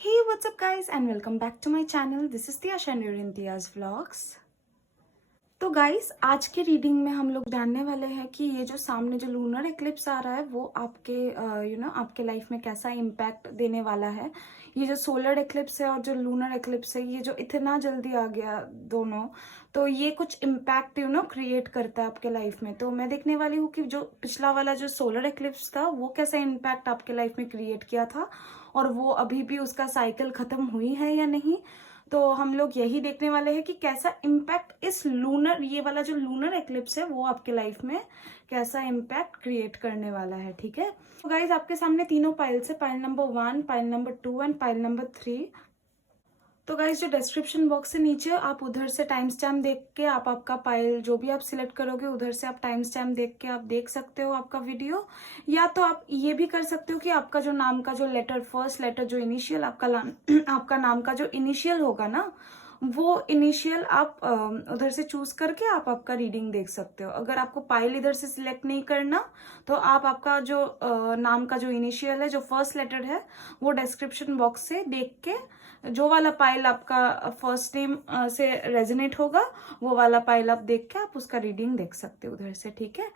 Hey, what's up guys and welcome back to my channel. This is Tia and you're in Tia's Vlogs. तो guys आज के reading में हम लोग जानने वाले हैं कि ये जो सामने जो लूनर एक्लिप्स आ रहा है वो आपके आपके लाइफ में कैसा इम्पैक्ट देने वाला है। ये जो सोलर एक्लिप्स है और जो लूनर एक्लिप्स है ये जो इतना जल्दी आ गया दोनों, तो ये कुछ इम्पैक्ट क्रिएट करता है आपके लाइफ में। तो मैं देखने वाली हूँ कि जो पिछला वाला जो सोलर एक्लिप्स था वो कैसा इम्पैक्ट आपके लाइफ में क्रिएट किया था और वो अभी भी उसका साइकिल खत्म हुई है या नहीं। तो हम लोग यही देखने वाले हैं कि कैसा इम्पैक्ट इस लूनर, ये वाला जो लूनर एक्लिप्स है वो आपके लाइफ में कैसा इम्पैक्ट क्रिएट करने वाला है। ठीक है, तो गाइज आपके सामने तीनों पाइल्स है, pile number 1, pile number 2 and pile number 3। तो गाइज जो डिस्क्रिप्शन बॉक्स से नीचे आप उधर से टाइम स्टैम्प देख के आप आपका पाइल जो भी आप सिलेक्ट करोगे उधर से आप टाइम स्टैम्प देख के आप देख सकते हो आपका वीडियो। या तो आप ये भी कर सकते हो कि आपका जो नाम का जो लेटर, फर्स्ट लेटर जो इनिशियल आपका नाम का जो इनिशियल होगा ना, वो इनिशियल आप उधर से चूज करके आप आपका रीडिंग देख सकते हो। अगर आपको पाइल इधर से सिलेक्ट नहीं करना तो आप आपका जो नाम का जो इनिशियल है, जो फर्स्ट लेटर है, वो डिस्क्रिप्शन बॉक्स से देख के जो वाला पाइल आपका फर्स्ट नेम से रेजोनेट होगा वो वाला पाइल आप देख के आप उसका रीडिंग देख सकते हो उधर से। ठीक है,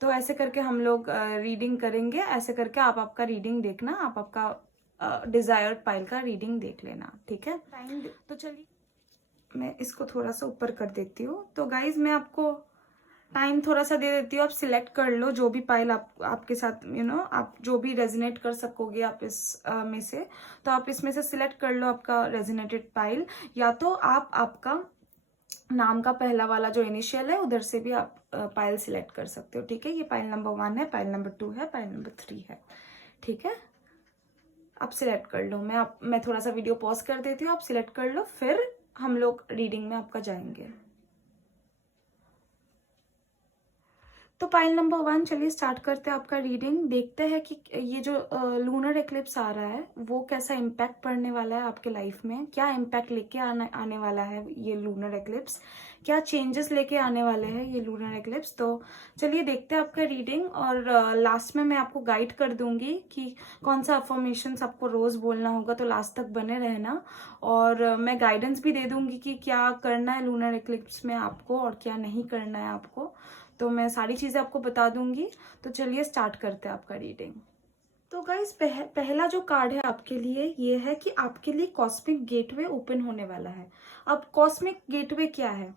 तो ऐसे करके हम लोग रीडिंग करेंगे। ऐसे करके आप आपका रीडिंग देखना, आप आपका डिजायर्ड पाइल का रीडिंग देख लेना। ठीक है, तो चलिए मैं इसको थोड़ा सा ऊपर कर देती हूँ। तो गाइज मैं आपको टाइम थोड़ा सा दे देती हूँ, आप सिलेक्ट कर लो जो भी पाइल आपके साथ आप जो भी रेजोनेट कर सकोगे आप इस में से। तो आप इसमें से सिलेक्ट कर लो आपका रेजोनेटेड पाइल, या तो आप आपका नाम का पहला वाला जो इनिशियल है उधर से भी आप पाइल सिलेक्ट कर सकते हो। ठीक है, ये पाइल नंबर 1 है, पाइल नंबर 2 है, पाइल नंबर 3 है। ठीक है, आप सिलेक्ट कर लो। मैं थोड़ा सा वीडियो पॉज कर देती हूँ, आप सिलेक्ट कर लो, फिर हम लोग रीडिंग में आपका जाएंगे। तो पाइल नंबर 1, चलिए स्टार्ट करते हैं आपका रीडिंग। देखते हैं कि ये जो लूनर एक्लिप्स आ रहा है वो कैसा इम्पैक्ट पड़ने वाला है आपके लाइफ में, क्या इम्पैक्ट लेके आने वाला है ये लूनर एक्लिप्स, क्या चेंजेस लेके आने वाले हैं ये लूनर एक्लिप्स। तो चलिए देखते हैं आपका रीडिंग, और लास्ट में मैं आपको गाइड कर दूंगी कि कौन सा अफर्मेशंस आपको रोज बोलना होगा, तो लास्ट तक बने रहना। और मैं गाइडेंस भी दे दूंगी कि क्या करना है लूनर एक्लिप्स में आपको और क्या नहीं करना है आपको, तो मैं सारी चीजें आपको बता दूंगी। तो चलिए स्टार्ट करते हैं आपका रीडिंग। तो गाइज पहला जो कार्ड है आपके लिए ये है कि आपके लिए कॉस्मिक गेटवे ओपन होने वाला है। अब कॉस्मिक गेटवे क्या है?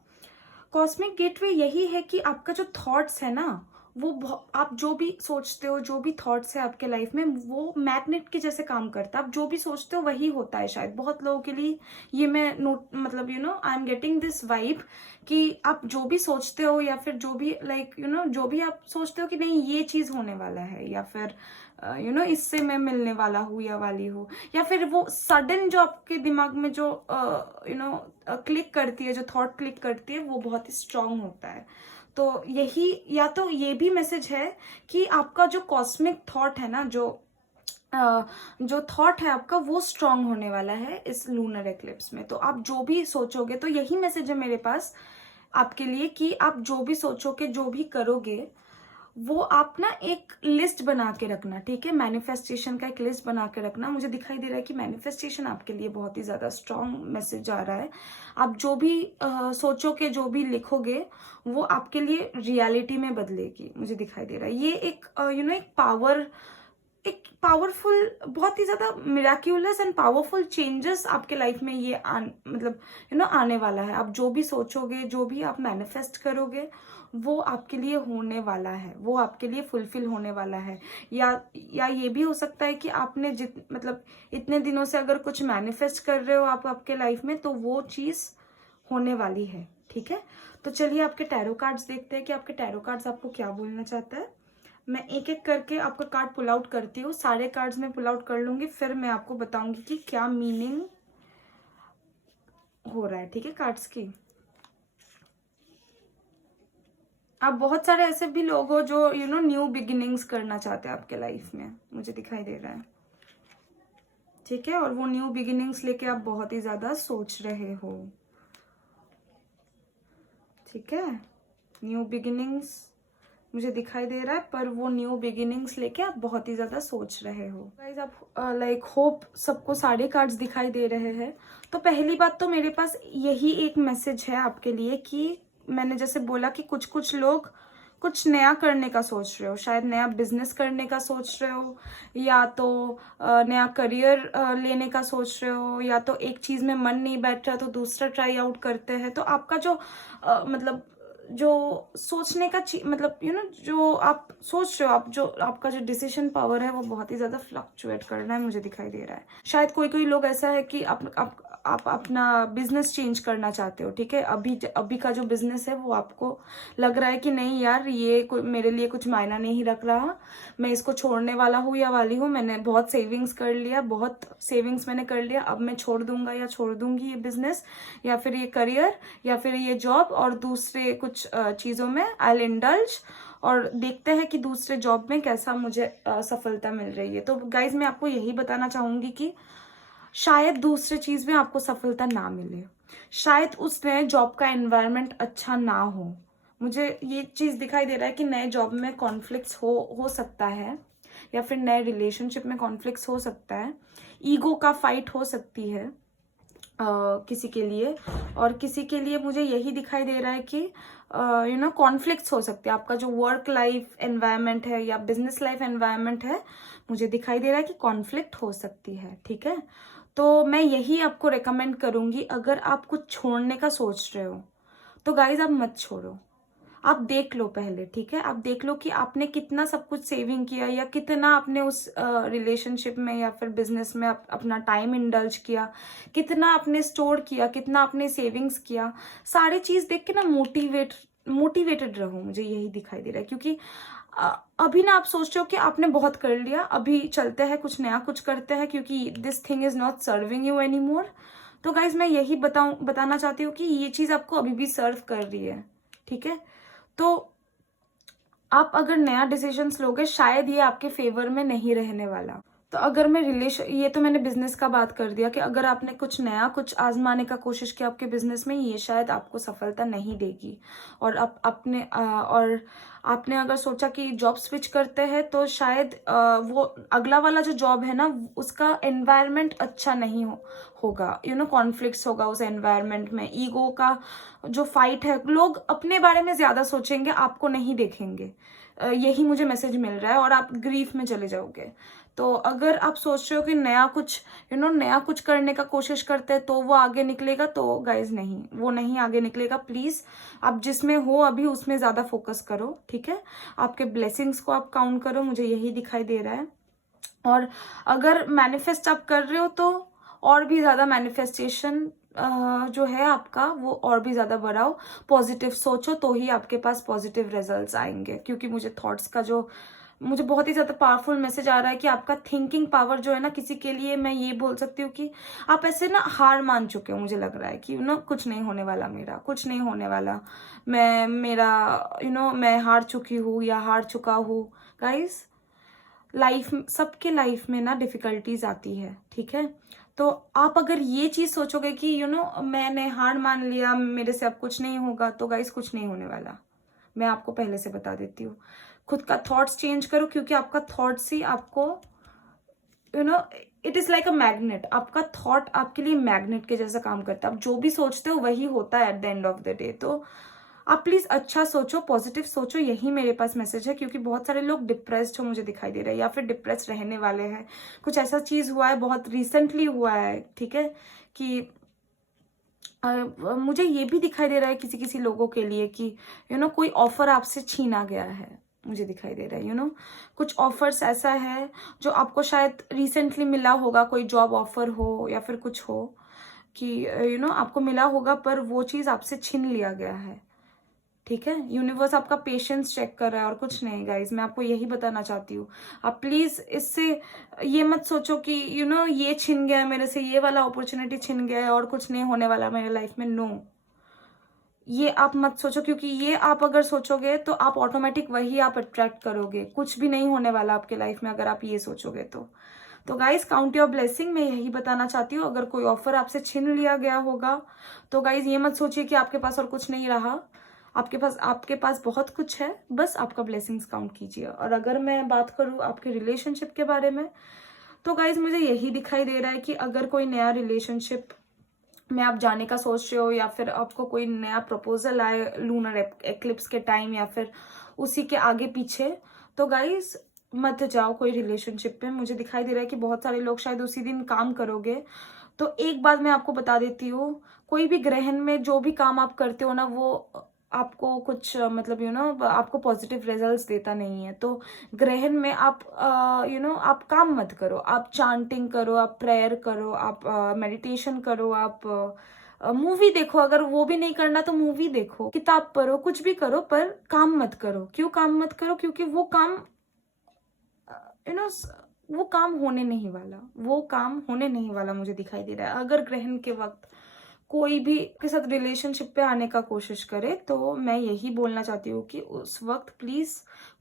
कॉस्मिक गेटवे यही है कि आपका जो थॉट्स है ना, वो आप जो भी सोचते हो, जो भी थॉट्स है आपके लाइफ में, वो मैग्नेट के जैसे काम करता है। आप जो भी सोचते हो वही होता है। शायद बहुत लोगों के लिए ये मैं नोट मतलब I am getting this vibe कि आप जो भी सोचते हो या फिर जो भी जो भी आप सोचते हो कि नहीं ये चीज होने वाला है, या फिर इससे मैं मिलने वाला हूँ या वाली हूँ, या फिर वो सडन जो आपके दिमाग में जो क्लिक करती है, जो थॉट क्लिक करती है, वो बहुत ही स्ट्रांग होता है। तो यही, या तो ये भी मैसेज है कि आपका जो कॉस्मिक थॉट है ना, जो थॉट है आपका वो स्ट्रांग होने वाला है इस लूनर एक्लिप्स में। तो आप जो भी सोचोगे, तो यही मैसेज है मेरे पास आपके लिए कि आप जो भी सोचोगे, जो भी करोगे, वो आप ना एक लिस्ट बना के रखना। ठीक है, मैनिफेस्टेशन का एक लिस्ट बना के रखना। मुझे दिखाई दे रहा है कि मैनिफेस्टेशन आपके लिए बहुत ही ज्यादा स्ट्रांग मैसेज आ रहा है। आप जो भी सोचोगे, जो भी लिखोगे, वो आपके लिए रियलिटी में बदलेगी। मुझे दिखाई दे रहा है ये एक एक पावरफुल, बहुत ही ज्यादा मिराक्यूलस एंड पावरफुल चेंजेस आपके लाइफ में ये आने वाला है। आप जो भी सोचोगे, जो भी आप मैनिफेस्ट करोगे, वो आपके लिए होने वाला है, वो आपके लिए फुलफिल होने वाला है। या ये भी हो सकता है कि आपने इतने दिनों से अगर कुछ मैनिफेस्ट कर रहे हो आप आपके लाइफ में, तो वो चीज होने वाली है। ठीक है, तो चलिए आपके टैरो कार्ड्स देखते हैं कि आपके टैरो कार्ड्स आपको क्या बोलना चाहता है। मैं एक एक करके आपका कार्ड पुल आउट करती हूँ, सारे कार्ड्स में पुल आउट कर लूंगी, फिर मैं आपको बताऊंगी कि क्या मीनिंग हो रहा है। ठीक है, कार्ड्स की। आप बहुत सारे ऐसे भी लोग हो जो न्यू बिगिनिंग्स करना चाहते हैं आपके लाइफ में, मुझे दिखाई दे रहा है। ठीक है, और वो न्यू बिगिनिंग्स लेके आप बहुत ही ज्यादा सोच रहे हो। ठीक है, न्यू बिगिनिंग्स मुझे दिखाई दे रहा है, पर वो न्यू बिगिनिंग्स लेके आप बहुत ही ज़्यादा सोच रहे हो। गाइज आप लाइक होप सबको सारे कार्ड्स दिखाई दे रहे हैं। तो पहली बात तो मेरे पास यही एक मैसेज है आपके लिए कि मैंने जैसे बोला कि कुछ कुछ लोग कुछ नया करने का सोच रहे हो, शायद नया बिजनेस करने का सोच रहे हो, या तो नया करियर लेने का सोच रहे हो, या तो एक चीज़ में मन नहीं बैठ रहा तो दूसरा ट्राई आउट करते हैं। तो आपका जो मतलब जो सोचने का मतलब जो आप सोच रहे हो, आप जो आपका जो डिसीजन पावर है वो बहुत ही ज़्यादा फ्लक्चुएट कर रहा है, मुझे दिखाई दे रहा है। शायद कोई कोई लोग ऐसा है कि आप अपना बिजनेस चेंज करना चाहते हो, ठीक है। अभी का जो बिजनेस है वो आपको लग रहा है कि नहीं यार, ये कोई मेरे लिए कुछ मायना नहीं रख रहा, मैं इसको छोड़ने वाला हूँ या वाली हूँ, मैंने बहुत सेविंग्स कर लिया, बहुत सेविंग्स मैंने कर लिया, अब मैं छोड़ दूंगा या छोड़ दूंगी ये बिजनेस या फिर ये करियर या फिर ये जॉब, और दूसरे कुछ चीज़ों में आई विल इंडल्ज और देखते हैं कि दूसरे जॉब में कैसा मुझे सफलता मिल रही है। तो गाइज मैं आपको यही बताना चाहूंगी कि शायद दूसरे चीज में आपको सफलता ना मिले, शायद उस नए जॉब का एनवायरनमेंट अच्छा ना हो। मुझे ये चीज दिखाई दे रहा है कि नए जॉब में कॉन्फ्लिक्ट्स हो सकता है, या फिर नए रिलेशनशिप में कॉन्फ्लिक्ट्स हो सकता है, ईगो का फाइट हो सकती है किसी के लिए, और किसी के लिए मुझे यही दिखाई दे रहा है कि कॉन्फ्लिक्ट्स हो सकते हैं। आपका जो वर्क लाइफ एनवायरनमेंट है या बिजनेस लाइफ एनवायरनमेंट है, मुझे दिखाई दे रहा है कि कॉन्फ्लिक्ट हो सकती है, ठीक है। तो मैं यही आपको रेकमेंड करूंगी, अगर आप कुछ छोड़ने का सोच रहे हो तो गाइज आप मत छोड़ो, आप देख लो पहले, ठीक है। आप देख लो कि आपने कितना सब कुछ सेविंग किया, या कितना आपने उस रिलेशनशिप में या फिर बिजनेस में अपना टाइम इंडल्ज किया, कितना आपने स्टोर किया, कितना आपने सेविंग्स किया। सारी चीज देख के ना मोटिवेटेड रहो, मुझे यही दिखाई दे रहा है। क्योंकि अभी ना आप सोच रहे हो कि आपने बहुत कर लिया, अभी चलते हैं कुछ नया कुछ करते हैं, क्योंकि this thing is not serving you any more. तो गाइज मैं यही बताना चाहती हूँ कि ये चीज आपको अभी भी सर्व कर रही है, ठीक है। तो आप अगर नया डिसीजंस लोगे, शायद ये आपके फेवर में नहीं रहने वाला। तो अगर मैं ये तो मैंने बिजनेस का बात कर दिया कि अगर आपने कुछ नया कुछ आजमाने का कोशिश किया आपके बिजनेस में, ये शायद आपको सफलता नहीं देगी। और और आपने अगर सोचा कि जॉब स्विच करते हैं, तो शायद वो अगला वाला जो जॉब है ना, उसका एनवायरनमेंट अच्छा नहीं होगा, कॉन्फ्लिक्ट्स होगा उस एनवायरनमेंट में, ईगो का जो फाइट है, लोग अपने बारे में ज्यादा सोचेंगे, आपको नहीं देखेंगे। यही मुझे मैसेज मिल रहा है, और आप ग्रीफ में चले जाओगे। तो अगर आप सोच रहे हो कि नया कुछ नया कुछ करने का कोशिश करते हैं तो वो आगे निकलेगा, तो गाइज नहीं, वो नहीं आगे निकलेगा। प्लीज आप जिसमें हो अभी उसमें ज्यादा फोकस करो, ठीक है। आपके ब्लेसिंग्स को आप काउंट करो, मुझे यही दिखाई दे रहा है। और अगर मैनिफेस्ट आप कर रहे हो तो और भी ज्यादा मैनिफेस्टेशन जो है आपका वो और भी ज्यादा बढ़ाओ, पॉजिटिव सोचो, तो ही आपके पास पॉजिटिव रिजल्ट्स आएंगे। क्योंकि मुझे थॉट्स का जो मुझे बहुत ही ज्यादा पावरफुल मैसेज आ रहा है कि आपका थिंकिंग पावर जो है ना, किसी के लिए मैं ये बोल सकती हूँ कि आप ऐसे ना हार मान चुके हो, मुझे लग रहा है कि कुछ नहीं होने वाला, मेरा कुछ नहीं होने वाला, मैं हार चुकी हूँ या हार चुका हूँ। गाइस सबके लाइफ में ना डिफिकल्टीज आती है, ठीक है। तो आप अगर ये चीज सोचोगे कि मैंने हार मान लिया, मेरे से अब कुछ नहीं होगा, तो गाइस कुछ नहीं होने वाला, मैं आपको पहले से बता देती हूँ। खुद का थॉट्स चेंज करो, क्योंकि आपका थॉट्स ही आपको it is like a magnet. आपका थॉट आपके लिए मैग्नेट के जैसा काम करता है, आप जो भी सोचते हो वही होता है at the end of the day. तो आप प्लीज अच्छा सोचो, पॉजिटिव सोचो, यही मेरे पास मैसेज है। क्योंकि बहुत सारे लोग डिप्रेस्ड हो, मुझे दिखाई दे रहा है, या फिर डिप्रेस रहने वाले हैं। कुछ ऐसा चीज हुआ है, बहुत रिसेंटली हुआ है, ठीक है, कि मुझे ये भी दिखाई दे रहा है किसी किसी लोगों के लिए कि कोई ऑफर आपसे छीना गया है, मुझे दिखाई दे रहा है। कुछ ऑफर्स ऐसा है जो आपको शायद रिसेंटली मिला होगा, कोई जॉब ऑफर हो या फिर कुछ हो कि आपको मिला होगा, पर वो चीज आपसे छीन लिया गया है, ठीक है। यूनिवर्स आपका पेशेंस चेक कर रहा है और कुछ नहीं। गाइज मैं आपको यही बताना चाहती हूँ, आप प्लीज इससे ये मत सोचो कि ये छिन गया मेरे से, ये वाला अपॉर्चुनिटी छिन गया है और कुछ नहीं होने वाला मेरे लाइफ में। नो, ये आप मत सोचो, क्योंकि ये आप अगर सोचोगे तो आप ऑटोमेटिक वही आप अट्रैक्ट करोगे। कुछ भी नहीं होने वाला आपके लाइफ में अगर आप ये सोचोगे तो गाइज काउंट योर ब्लेसिंग, मैं यही बताना चाहती हूँ। अगर कोई ऑफर आपसे छीन लिया गया होगा तो गाइज ये मत सोचिए कि आपके पास और कुछ नहीं रहा। आपके पास बहुत कुछ है, बस आपका ब्लेसिंग्स काउंट कीजिए। और अगर मैं बात करूँ आपके रिलेशनशिप के बारे में, तो गाइज मुझे यही दिखाई दे रहा है कि अगर कोई नया रिलेशनशिप में आप जाने का सोच रहे हो, या फिर आपको कोई नया प्रपोजल आए लूनर एक्लिप्स के टाइम या फिर उसी के आगे पीछे, तो गाइज मत जाओ कोई रिलेशनशिप में। मुझे दिखाई दे रहा है कि बहुत सारे लोग शायद उसी दिन काम करोगे। तो एक बात मैं आपको बता देती हूँ, कोई भी ग्रहण में जो भी काम आप करते हो ना, वो आपको कुछ मतलब आपको पॉजिटिव रिजल्ट्स देता नहीं है। तो ग्रहण में आप आप काम मत करो, आप चांटिंग करो, आप प्रेयर करो, आप मेडिटेशन करो, आप मूवी देखो। अगर वो भी नहीं करना तो मूवी देखो, किताब पढ़ो, कुछ भी करो, पर काम मत करो। क्यों काम मत करो? क्योंकि वो काम यू नो वो काम होने नहीं वाला, वो काम होने नहीं वाला मुझे दिखाई दे रहा है। अगर ग्रहण के वक्त कोई भी के साथ रिलेशनशिप पे आने का कोशिश करे, तो मैं यही बोलना चाहती हूँ कि उस वक्त प्लीज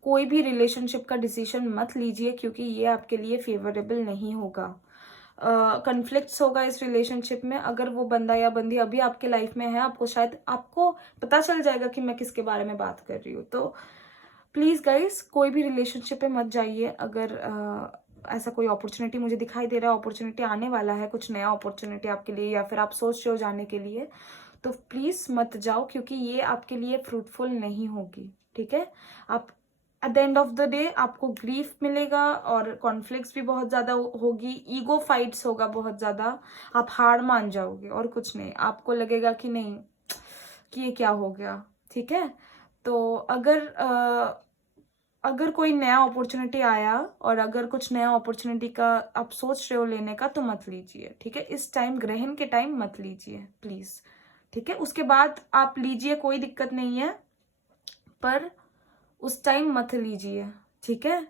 कोई भी रिलेशनशिप का डिसीजन मत लीजिए, क्योंकि ये आपके लिए फेवरेबल नहीं होगा। कन्फ्लिक्ट्स होगा इस रिलेशनशिप में। अगर वो बंदा या बंदी अभी आपके लाइफ में है, आपको पता चल जाएगा कि मैं किसके बारे में बात कर रही हूँ। तो प्लीज गाइस कोई भी रिलेशनशिप पे मत जाइए। अगर ऐसा कोई अपॉर्चुनिटी मुझे दिखाई दे रहा है, अपॉर्चुनिटी आने वाला है, कुछ नया अपॉर्चुनिटी आपके लिए, या फिर आप सोच रहे हो जाने के लिए, तो प्लीज मत जाओ, क्योंकि ये आपके लिए फ्रूटफुल नहीं होगी। ठीक है? आप at the end of the day आपको ग्रीफ मिलेगा और कॉन्फ्लिक्ट्स भी बहुत ज्यादा होगी, ईगो फाइट्स होगा बहुत ज्यादा, आप हार मान जाओगे और कुछ नहीं। आपको लगेगा कि नहीं, कि ये क्या हो गया। ठीक है? तो अगर कोई नया अपॉर्चुनिटी आया और अगर कुछ नया अपॉर्चुनिटी का आप सोच रहे हो लेने का, तो मत लीजिए। ठीक है? इस टाइम, ग्रहण के टाइम मत लीजिए प्लीज। ठीक है? उसके बाद आप लीजिए, कोई दिक्कत नहीं है, पर उस टाइम मत लीजिए। ठीक है?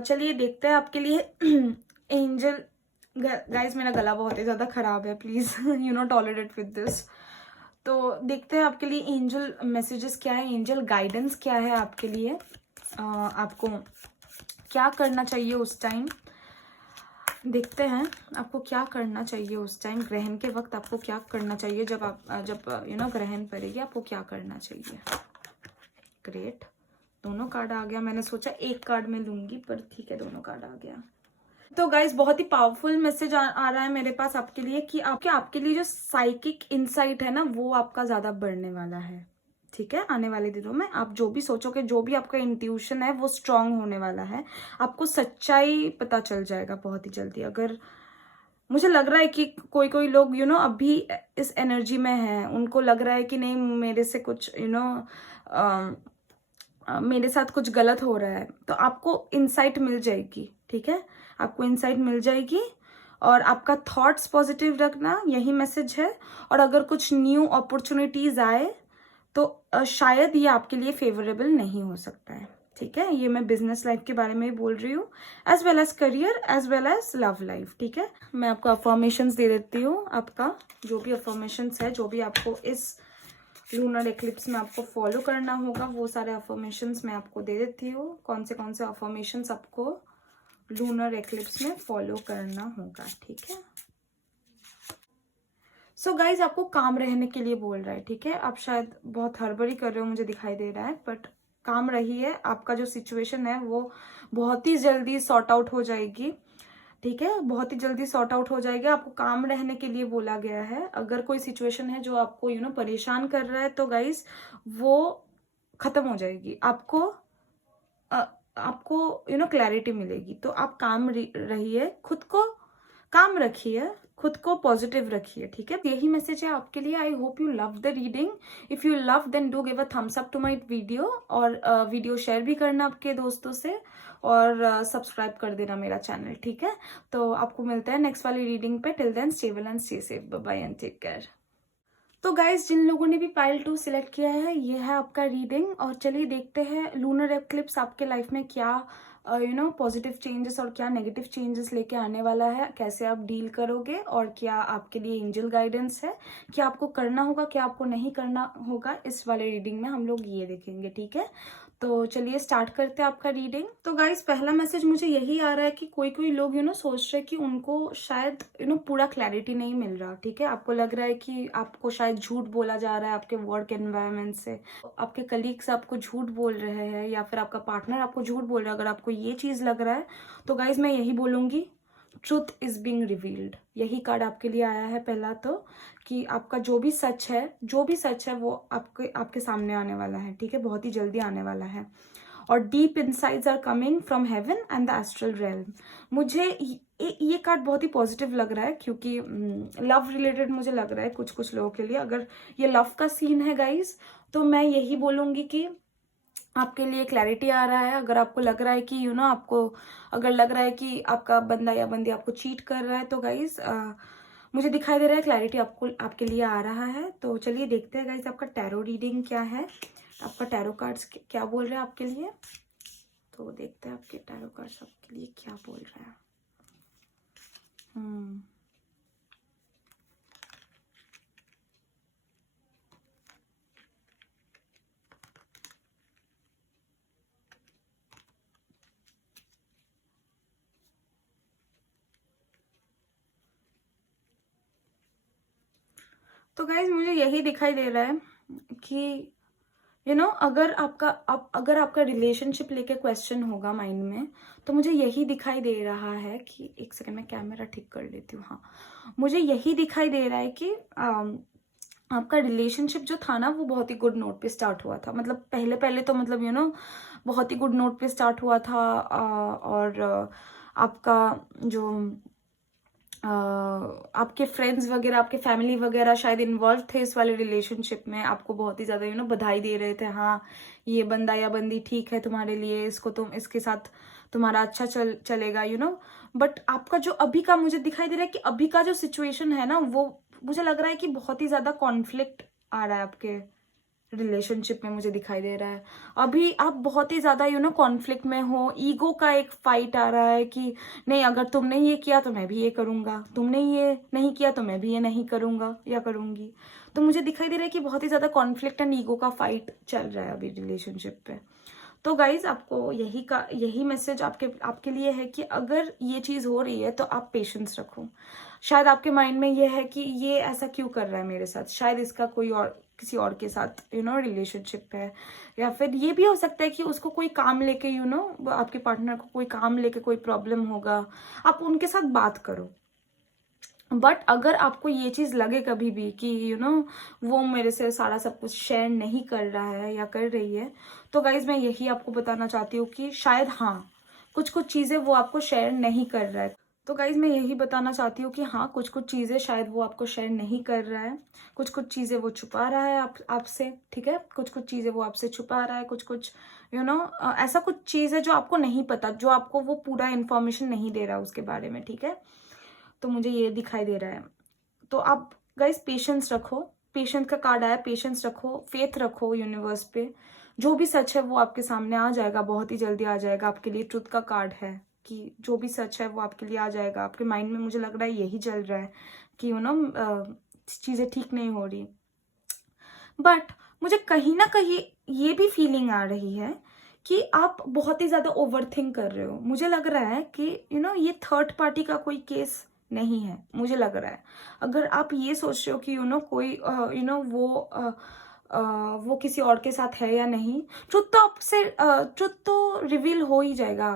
चलिए देखते हैं आपके लिए एंजल गाइस, मेरा गला बहुत ही ज्यादा खराब है, प्लीज टॉलरेट विद दिस। तो देखते हैं आपके लिए एंजल मैसेजेस क्या है, एंजल गाइडेंस क्या है आपके लिए। आपको क्या करना चाहिए उस टाइम, देखते हैं आपको क्या करना चाहिए उस टाइम। ग्रहण के वक्त आपको क्या करना चाहिए, जब ग्रहण पड़ेगी, आपको क्या करना चाहिए। ग्रेट, दोनों कार्ड आ गया। मैंने सोचा एक कार्ड में लूंगी, पर ठीक है, दोनों कार्ड आ गया। तो गाइस बहुत ही पावरफुल मैसेज आ रहा है मेरे पास आपके लिए, कि आपके लिए जो साइकिक इनसाइट है ना, वो आपका ज्यादा बढ़ने वाला है। ठीक है? आने वाले दिनों में आप जो भी सोचोगे, जो भी आपका इंट्यूशन है, वो स्ट्रांग होने वाला है। आपको सच्चाई पता चल जाएगा बहुत ही जल्दी। अगर मुझे लग रहा है कि कोई लोग अभी इस एनर्जी में है, उनको लग रहा है कि नहीं, मेरे से कुछ मेरे साथ कुछ गलत हो रहा है, तो आपको इंसाइट मिल जाएगी। ठीक है? आपको इंसाइट मिल जाएगी, और आपका थॉट्स पॉजिटिव रखना, यही मैसेज है। और अगर कुछ न्यू अपॉर्चुनिटीज आए, तो शायद ये आपके लिए फेवरेबल नहीं हो सकता है। ठीक है? ये मैं बिजनेस लाइफ के बारे में ही बोल रही हूँ, as well as career, as well as love life. ठीक है? मैं आपको अफर्मेशंस दे देती हूँ। आपका जो भी अफर्मेशंस है, जो भी आपको इस लूनर एक्लिप्स में आपको फॉलो करना होगा, वो सारे अफर्मेशंस मैं आपको दे देती हूँ। कौन से अफर्मेशंस आपको लूनर एक्लिप्स में फॉलो करना होगा। ठीक है? सो गाइज आपको काम रहने के लिए बोल रहा है। ठीक है? आप शायद बहुत हड़बड़ी कर रहे हो, मुझे दिखाई दे रहा है, बट काम रहिए। आपका जो सिचुएशन है वो बहुत ही जल्दी सॉर्ट आउट हो जाएगी। ठीक है? बहुत ही जल्दी सॉर्ट आउट हो जाएगा। आपको काम रहने के लिए बोला गया है। अगर कोई सिचुएशन है जो आपको परेशान कर रहा है, तो गाइज वो खत्म हो जाएगी। आपको क्लैरिटी मिलेगी। तो आप काम रहिए, खुद को काम रखिए, खुद को पॉजिटिव रखिए। ठीक है? यही मैसेज है आपके लिए। I hope you love the reading. If you love, then do give a thumbs up to my video, और वीडियो शेयर भी करना आपके दोस्तों से, और सब्सक्राइब कर देना मेरा चैनल। ठीक है? तो आपको मिलते हैं नेक्स्ट वाली रीडिंग पे। Till then stay well and stay safe. Bye bye and take care. तो गाइज जिन लोगों ने भी पाइल 2 सिलेक्ट किया है, ये है आपका रीडिंग। और चलिए देखते हैं लूनर एक्लिप्स आपके लाइफ में क्या पॉजिटिव चेंजेस और क्या नेगेटिव चेंजेस लेके आने वाला है, कैसे आप डील करोगे, और क्या आपके लिए एंजल गाइडेंस है, क्या आपको करना होगा, क्या आपको नहीं करना होगा। इस वाले रीडिंग में हम लोग ये देखेंगे। ठीक है? तो चलिए स्टार्ट करते हैं आपका रीडिंग। तो गाइस पहला मैसेज मुझे यही आ रहा है कि कोई कोई लोग सोच रहे हैं कि उनको शायद पूरा क्लैरिटी नहीं मिल रहा। ठीक है, आपको लग रहा है कि आपको शायद झूठ बोला जा रहा है आपके वर्क एनवायरनमेंट से, आपके कलीग्स आपको झूठ बोल रहे हैं या फिर आपका पार्टनर आपको झूठ बोल रहा है। अगर आपको ये चीज लग रहा है तो गाइज मैं यही बोलूंगी, ट्रुथ इज बीइंग रिवील्ड। यही कार्ड आपके लिए आया है पहला, तो कि आपका जो भी सच है वो आपके सामने आने वाला है। ठीक है, बहुत ही जल्दी आने वाला है। और deep insights are coming from heaven and the astral realm. मुझे ये कार्ड बहुत ही पॉजिटिव लग रहा है, क्योंकि लव रिलेटेड मुझे लग रहा है कुछ कुछ लोगों के लिए। अगर ये लव का सीन है गाइज, तो मैं यही बोलूंगी कि आपके लिए क्लैरिटी आ रहा है। अगर आपको लग रहा है कि आपको अगर लग रहा है कि आपका बंदा या बंदी आपको चीट कर रहा है, तो गाइज मुझे दिखाई दे रहा है क्लैरिटी आपके लिए आ रहा है। तो चलिए देखते हैं गाइज आपका टैरो रीडिंग क्या है, आपका टैरो कार्ड्स क्या बोल रहे हैं आपके लिए। तो देखते हैं आपके टैरो कार्ड्स आपके लिए क्या बोल रहे हैं। तो गाइज मुझे यही दिखाई दे रहा है कि अगर आपका रिलेशनशिप लेके क्वेश्चन होगा माइंड में, तो मुझे यही दिखाई दे रहा है कि एक सेकंड में कैमरा ठीक कर लेती हूँ। हाँ, मुझे यही दिखाई दे रहा है कि आपका रिलेशनशिप जो था ना, वो बहुत ही गुड नोट पे स्टार्ट हुआ था। मतलब पहले पहले तो मतलब बहुत ही गुड नोट पे स्टार्ट हुआ था। और आपका जो आपके फ्रेंड्स वगैरह, आपके फैमिली वगैरह शायद इन्वॉल्व थे इस वाले रिलेशनशिप में, आपको बहुत ही ज्यादा बधाई दे रहे थे। हाँ, ये बंदा या बंदी ठीक है तुम्हारे लिए, इसके साथ तुम्हारा अच्छा चलेगा बट आपका जो अभी का मुझे दिखाई दे रहा है कि अभी का जो सिचुएशन है ना, वो मुझे लग रहा है कि बहुत ही ज्यादा कॉन्फ्लिक्ट आ रहा है आपके रिलेशनशिप में। मुझे दिखाई दे रहा है अभी आप बहुत ही ज्यादा कॉन्फ्लिक्ट में हो। ईगो का एक फाइट आ रहा है कि नहीं, अगर तुमने ये किया तो मैं भी ये करूंगा, तुमने ये नहीं किया तो मैं भी ये नहीं करूंगा या करूंगी। तो मुझे दिखाई दे रहा है कि बहुत ही ज्यादा कॉन्फ्लिक्ट एंड ईगो का फाइट चल रहा है अभी रिलेशनशिप पे। तो गाइज आपको यही मैसेज आपके लिए है कि अगर ये चीज हो रही है तो आप पेशेंस रखो। शायद आपके माइंड में ये है कि ये ऐसा क्यों कर रहा है मेरे साथ, शायद इसका कोई और किसी और के साथ रिलेशनशिप है, या फिर ये भी हो सकता है कि उसको कोई काम लेके आपके पार्टनर को कोई काम लेके कोई प्रॉब्लम होगा। आप उनके साथ बात करो। बट अगर आपको ये चीज लगे कभी भी कि वो मेरे से सारा सब कुछ शेयर नहीं कर रहा है या कर रही है, तो गाइज मैं यही आपको बताना चाहती हूँ कि शायद हाँ, कुछ कुछ चीजें वो आपको शेयर नहीं कर रहा है। तो गाइज मैं यही बताना चाहती हूँ कि हाँ, कुछ कुछ चीजें शायद वो आपको शेयर नहीं कर रहा है, कुछ कुछ चीजें वो छुपा रहा है आपसे। ठीक है, कुछ कुछ चीजें वो आपसे छुपा रहा है, कुछ कुछ ऐसा कुछ चीज है जो आपको नहीं पता, जो आपको वो पूरा इन्फॉर्मेशन नहीं दे रहा उसके बारे में। ठीक है, तो मुझे ये दिखाई दे रहा है। तो आप गाइस पेशेंस रखो, पेशेंस का कार्ड आया, पेशेंस रखो, फेथ रखो यूनिवर्स पे। जो भी सच है वो आपके सामने आ जाएगा, बहुत ही जल्दी आ जाएगा आपके लिए। ट्रुथ का कार्ड है कि जो भी सच है वो आपके लिए आ जाएगा। आपके माइंड में मुझे लग रहा है यही चल रहा है कि चीजें ठीक नहीं हो रही। बट मुझे कहीं ना कहीं ये भी फीलिंग आ रही है कि आप बहुत ही ज्यादा ओवर थिंक कर रहे हो। मुझे लग रहा है कि ये थर्ड पार्टी का कोई केस नहीं है। मुझे लग रहा है अगर आप ये सोच रहे हो कि कोई वो किसी और के साथ है या नहीं, ट्रुथ तो रिवील हो ही जाएगा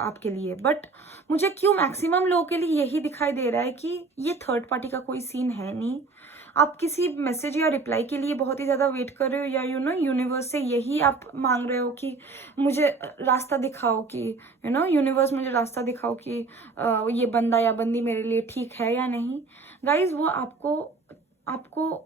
आपके लिए। बट मुझे क्यों मैक्सिमम लोगों के लिए यही दिखाई दे रहा है कि ये थर्ड पार्टी का कोई सीन है नहीं। आप किसी मैसेज या रिप्लाई के लिए बहुत ही ज्यादा वेट कर रहे हो, या यूनिवर्स से यही आप मांग रहे हो कि मुझे रास्ता दिखाओ, कि यूनिवर्स मुझे रास्ता दिखाओ कि ये बंदा या बंदी मेरे लिए ठीक है या नहीं। गाइज वो आपको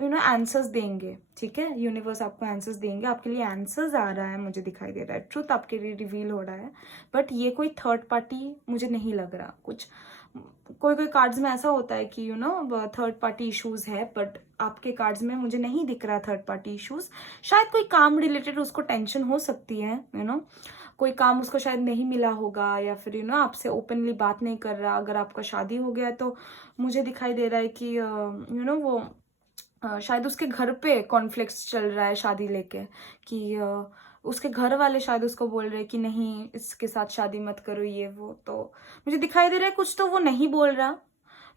आंसर्स देंगे। ठीक है, यूनिवर्स आपको आंसर्स देंगे, आपके लिए आंसर्स आ रहा है, मुझे दिखाई दे रहा है, ट्रुथ आपके लिए रिवील हो रहा है। बट ये कोई थर्ड पार्टी मुझे नहीं लग रहा। कुछ कोई कार्ड्स में ऐसा होता है कि थर्ड पार्टी इश्यूज है, बट आपके कार्ड्स में मुझे नहीं दिख रहा थर्ड पार्टी इश्यूज। शायद कोई काम रिलेटेड उसको टेंशन हो सकती है, कोई काम उसको शायद नहीं मिला होगा, या फिर आपसे ओपनली बात नहीं कर रहा। अगर आपका शादी हो गया है तो मुझे दिखाई दे रहा है कि वो शायद उसके घर पे कॉन्फ्लिक्ट्स चल रहा है शादी लेके, कि उसके घर वाले शायद उसको बोल रहे कि नहीं इसके साथ शादी मत करो ये वो। तो मुझे दिखाई दे रहा है कुछ तो वो नहीं बोल रहा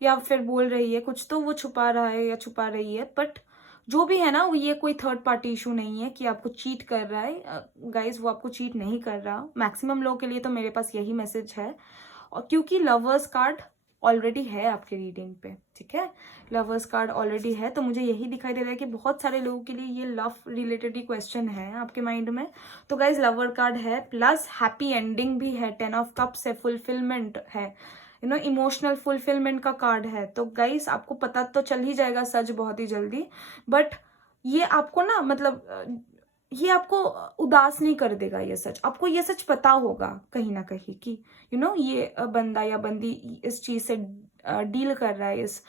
या फिर बोल रही है, कुछ तो वो छुपा रहा है या छुपा रही है। बट जो भी है ना, वो ये कोई थर्ड पार्टी इशू नहीं है कि आपको चीट कर रहा है। गाइज वो आपको चीट नहीं कर रहा। मैक्सिमम लोगों के लिए तो मेरे पास यही मैसेज है। और क्योंकि लवर्स कार्ड ऑलरेडी है आपके रीडिंग पे, ठीक है, लवर्स कार्ड ऑलरेडी है, तो मुझे यही दिखाई दे रहा है कि बहुत सारे लोगों के लिए ये लव रिलेटेड ही क्वेश्चन है आपके माइंड में। तो गाइज लवर कार्ड है, प्लस हैप्पी एंडिंग भी है, 10 ऑफ कप्स है, फुलफिलमेंट है, इमोशनल फुलफिलमेंट का कार्ड है। तो गाइस आपको पता तो चल ही जाएगा सच बहुत ही जल्दी। बट ये आपको ना मतलब ये आपको उदास नहीं कर देगा। ये सच आपको, ये सच पता होगा कहीं ना कहीं कि ये बंदा या बंदी इस चीज से डील कर रहा है, इस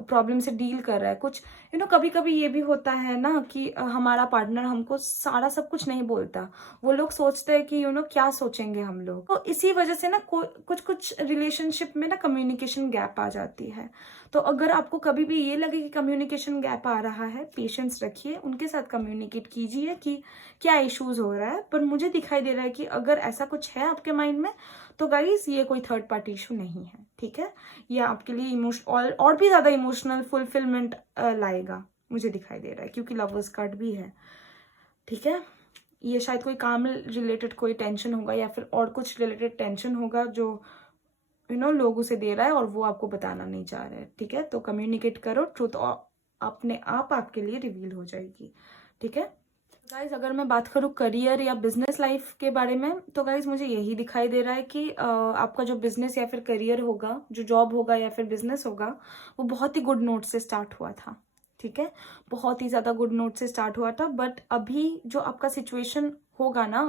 प्रॉब्लम से डील कर रहा है। कुछ कभी कभी ये भी होता है ना कि हमारा पार्टनर हमको सारा सब कुछ नहीं बोलता। वो लोग सोचते हैं कि क्या सोचेंगे हम लोग। तो इसी वजह से ना कुछ कुछ रिलेशनशिप में ना कम्युनिकेशन गैप आ जाती है। तो अगर आपको कभी भी ये लगे कि कम्युनिकेशन गैप आ रहा है, पेशेंस रखिए, उनके साथ कम्युनिकेट कीजिए कि क्या इश्यूज हो रहा है। पर मुझे दिखाई दे रहा है कि अगर ऐसा कुछ है आपके माइंड में तो गाइस ये कोई थर्ड पार्टी इशू नहीं है, ठीक है। ये आपके लिए और भी ज्यादा इमोशनल फुलफिलमेंट लाएगा, मुझे दिखाई दे रहा है, क्योंकि लवर्स कार्ड भी है, ठीक है। ये शायद कोई काम रिलेटेड कोई टेंशन होगा या फिर और कुछ रिलेटेड टेंशन होगा जो लोग उसे दे रहा है और वो आपको बताना नहीं चाह रहा है, ठीक है। तो कम्युनिकेट करो, ट्रुथ अपने आप आपके लिए रिवील हो जाएगी, ठीक है। गाइज अगर मैं बात करूँ करियर या बिजनेस लाइफ के बारे में, तो गाइज मुझे यही दिखाई दे रहा है कि आपका जो बिजनेस या फिर करियर होगा, जो जॉब होगा या फिर बिजनेस होगा, वो बहुत ही गुड नोट से स्टार्ट हुआ था, ठीक है, बहुत ही ज्यादा गुड नोट से स्टार्ट हुआ था। बट अभी जो आपका सिचुएशन होगा ना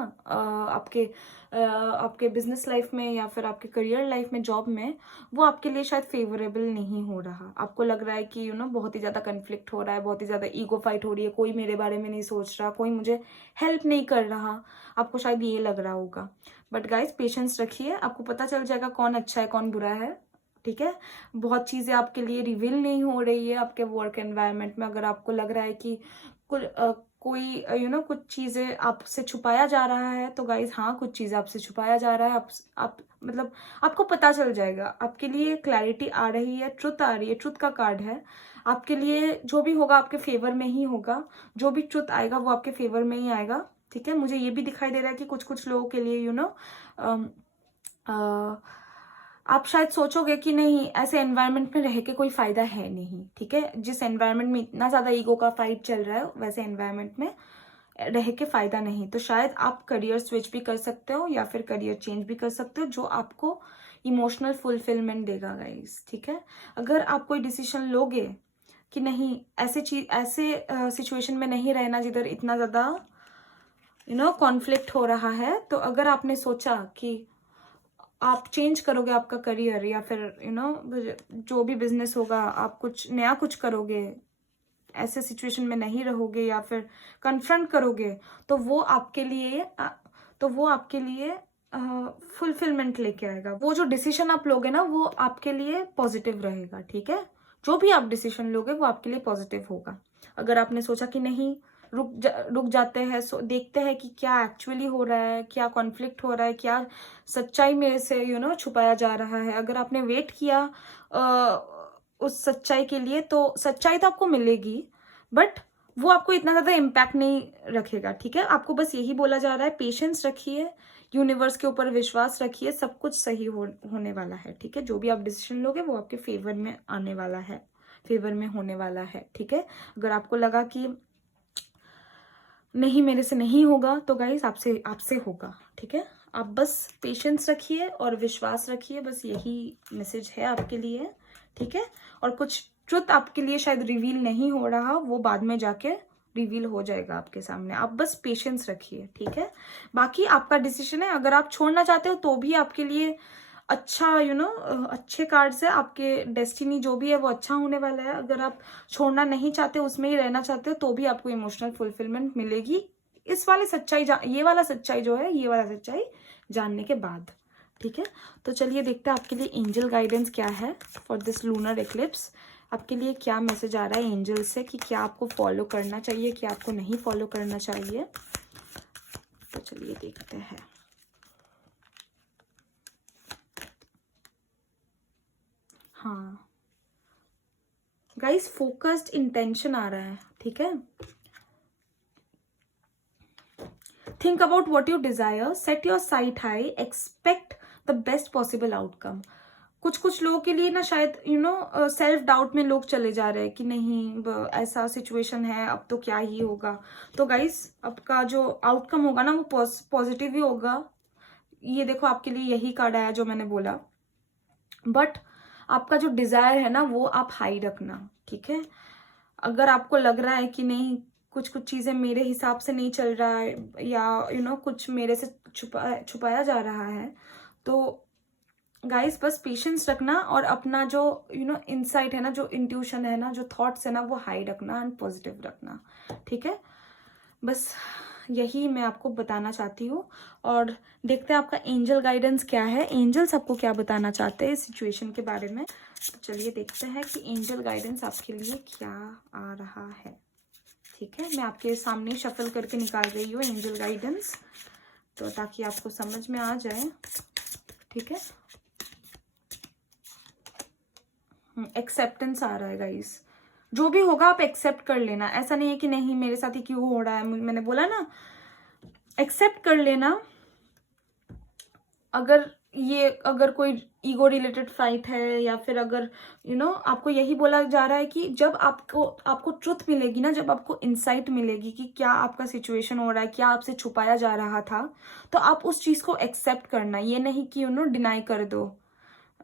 आपके बिजनेस लाइफ में या फिर आपके करियर लाइफ में, जॉब में, वो आपके लिए शायद फेवरेबल नहीं हो रहा। आपको लग रहा है कि बहुत ही ज्यादा कन्फ्लिक्ट हो रहा है, बहुत ही ज्यादा ईगो फाइट हो रही है, कोई मेरे बारे में नहीं सोच रहा, कोई मुझे हेल्प नहीं कर रहा, आपको शायद ये लग रहा होगा। बट गाइज पेशेंस रखिए, आपको पता चल जाएगा कौन अच्छा है कौन बुरा है, ठीक है। बहुत चीजें आपके लिए रिवील नहीं हो रही है आपके वर्क एनवायरनमेंट में। अगर आपको लग रहा है कि कोई कुछ चीजें आपसे छुपाया जा रहा है, तो गाइज हाँ, कुछ चीजें आपसे छुपाया जा रहा है। आप मतलब आपको पता चल जाएगा, आपके लिए क्लैरिटी आ रही है, ट्रुथ आ रही है, ट्रुथ का कार्ड है आपके लिए। जो भी होगा आपके फेवर में ही होगा, जो भी ट्रुथ आएगा वो आपके फेवर में ही आएगा, ठीक है। मुझे ये भी दिखाई दे रहा है कि कुछ कुछ लोगों के लिए आप शायद सोचोगे कि नहीं, ऐसे एनवायरनमेंट में रह के कोई फायदा है नहीं, ठीक है। जिस एनवायरनमेंट में इतना ज्यादा ईगो का फाइट चल रहा है, वैसे एनवायरनमेंट में रह के फायदा नहीं। तो शायद आप करियर स्विच भी कर सकते हो या फिर करियर चेंज भी कर सकते हो, जो आपको इमोशनल फुलफिलमेंट देगा गाइस, ठीक है। अगर आप कोई डिसीजन लोगे कि नहीं, ऐसे सिचुएशन में नहीं रहना जिधर इतना ज्यादा कॉन्फ्लिक्ट हो रहा है, तो अगर आपने सोचा कि आप चेंज करोगे आपका करियर या फिर जो भी बिजनेस होगा, आप कुछ नया कुछ करोगे, ऐसे सिचुएशन में नहीं रहोगे या फिर कन्फ्रंट करोगे, तो वो आपके लिए फुलफिलमेंट लेके आएगा। वो जो डिसीजन आप लोगे ना, वो आपके लिए पॉजिटिव रहेगा, ठीक है। जो भी आप डिसीजन लोगे वो आपके लिए पॉजिटिव होगा। अगर आपने सोचा कि नहीं, रुक जाते हैं, देखते हैं कि क्या एक्चुअली हो रहा है, क्या कॉन्फ्लिक्ट हो रहा है, क्या सच्चाई मेरे से छुपाया जा रहा है, अगर आपने वेट किया उस सच्चाई के लिए, तो सच्चाई तो आपको मिलेगी, बट वो आपको इतना ज्यादा इम्पैक्ट नहीं रखेगा, ठीक है। आपको बस यही बोला जा रहा है, पेशेंस रखिए, यूनिवर्स के ऊपर विश्वास रखिए, सब कुछ सही होने वाला है, ठीक है। जो भी आप डिसीजन लोगे वो आपके फेवर में आने वाला है, फेवर में होने वाला है, ठीक है। अगर आपको लगा कि नहीं मेरे से नहीं होगा, तो गाइस आपसे होगा, ठीक है। आप बस पेशेंस रखिए और विश्वास रखिए, बस यही मैसेज है आपके लिए, ठीक है। और कुछ ट्रुथ आपके लिए शायद रिवील नहीं हो रहा, वो बाद में जाके रिवील हो जाएगा आपके सामने। आप बस पेशेंस रखिए, ठीक है। बाकी आपका डिसीजन है, अगर आप छोड़ना चाहते हो तो भी आपके लिए अच्छा अच्छे कार्ड्स है, आपके डेस्टिनी जो भी है वो अच्छा होने वाला है। अगर आप छोड़ना नहीं चाहते, उसमें ही रहना चाहते हो, तो भी आपको इमोशनल फुलफिलमेंट मिलेगी। ये वाला सच्चाई जो है, ये वाला सच्चाई जानने के बाद, ठीक है। तो चलिए देखते हैं आपके लिए एंजल गाइडेंस क्या है फॉर दिस लूनर एक्लिप्स। आपके लिए क्या मैसेज आ रहा है एंजल से कि क्या आपको फॉलो करना चाहिए, क्या आपको नहीं फॉलो करना चाहिए। तो तो चलिए देखते हैं। हाँ गाइस, फोकस्ड इंटेंशन आ रहा है, ठीक है। Think about what you desire, set your site high, expect the best possible outcome. कुछ कुछ लोगों के लिए ना शायद सेल्फ डाउट में लोग चले जा रहे हैं कि नहीं ऐसा सिचुएशन है, अब तो क्या ही होगा। तो गाइस, आपका जो आउटकम होगा ना वो पॉजिटिव ही होगा। ये देखो, आपके लिए यही कार्ड आया जो मैंने बोला। बट आपका जो डिजायर है ना वो आप हाई रखना, ठीक है। अगर आपको लग रहा है कि नहीं, कुछ कुछ चीजें मेरे हिसाब से नहीं चल रहा है, या कुछ मेरे से छुपाया जा रहा है, तो गाइस बस पेशेंस रखना और अपना जो इनसाइट है ना, जो इंट्यूशन है ना, जो थॉट्स है ना, वो हाई रखना एंड पॉजिटिव रखना, ठीक है। बस यही मैं आपको बताना चाहती हूँ। और देखते हैं आपका एंजल गाइडेंस क्या है, एंजल्स आपको क्या बताना चाहते हैं इस सिचुएशन के बारे में। तो चलिए देखते हैं कि एंजल गाइडेंस आपके लिए क्या आ रहा है, ठीक है। मैं आपके सामने शफल करके निकाल रही हूँ एंजल गाइडेंस, तो ताकि आपको समझ में आ जाए, ठीक है। एक्सेप्टेंस आ रहा है गाइस, जो भी होगा आप एक्सेप्ट कर लेना। ऐसा नहीं है कि नहीं मेरे साथ ही क्यों हो रहा है, मैंने बोला ना, एक्सेप्ट कर लेना। अगर कोई ईगो रिलेटेड फाइट है, या फिर अगर आपको यही बोला जा रहा है कि जब आपको ट्रुथ मिलेगी ना, जब आपको इंसाइट मिलेगी कि क्या आपका सिचुएशन हो रहा है, क्या आपसे छुपाया जा रहा था, तो आप उस चीज को एक्सेप्ट करना। ये नहीं कि डिनाई कर दो,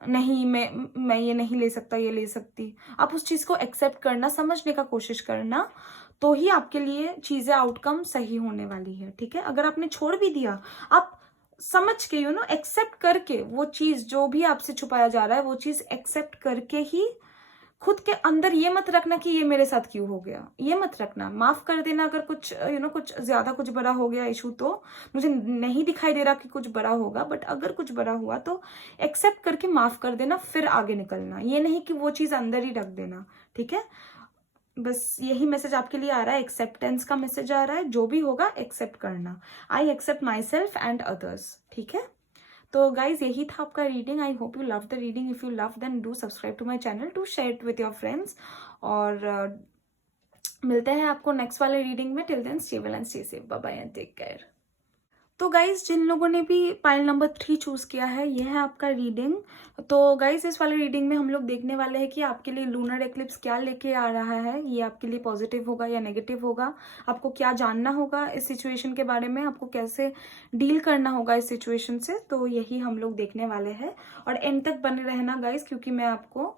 नहीं मैं ये नहीं ले सकता, ये ले सकती। आप उस चीज को एक्सेप्ट करना, समझने का कोशिश करना, तो ही आपके लिए चीजें आउटकम सही होने वाली है, ठीक है। अगर आपने छोड़ भी दिया, आप समझ के एक्सेप्ट करके, वो चीज जो भी आपसे छुपाया जा रहा है वो चीज एक्सेप्ट करके ही, खुद के अंदर ये मत रखना कि ये मेरे साथ क्यों हो गया, ये मत रखना। माफ कर देना अगर कुछ कुछ ज्यादा कुछ बड़ा हो गया इशू, तो मुझे नहीं दिखाई दे रहा कि कुछ बड़ा होगा, बट अगर कुछ बड़ा हुआ तो एक्सेप्ट करके माफ कर देना, फिर आगे निकलना। ये नहीं कि वो चीज अंदर ही रख देना, ठीक है। बस यही मैसेज आपके लिए आ रहा है, एक्सेप्टेंस का मैसेज आ रहा है। जो भी होगा एक्सेप्ट करना। I accept myself and others, ठीक है। तो गाइज यही था आपका reading. I hope you love the reading. If you love then do subscribe to my channel, do share it with your friends. और मिलते हैं आपको नेक्स्ट वाले रीडिंग में। Till then stay well and stay safe, bye bye and take care. तो guys जिन लोगों ने भी पाइल नंबर 3 चूज किया है, ये है आपका रीडिंग। तो गाइज इस वाले रीडिंग में हम लोग देखने वाले हैं कि आपके लिए लूनर एक्लिप्स क्या लेके आ रहा है। ये आपके लिए पॉजिटिव होगा या नेगेटिव होगा, आपको क्या जानना होगा इस सिचुएशन के बारे में, आपको कैसे डील करना होगा इस सिचुएशन से, तो यही हम लोग देखने वाले हैं। और एंड तक बने रहना गाइज, क्योंकि मैं आपको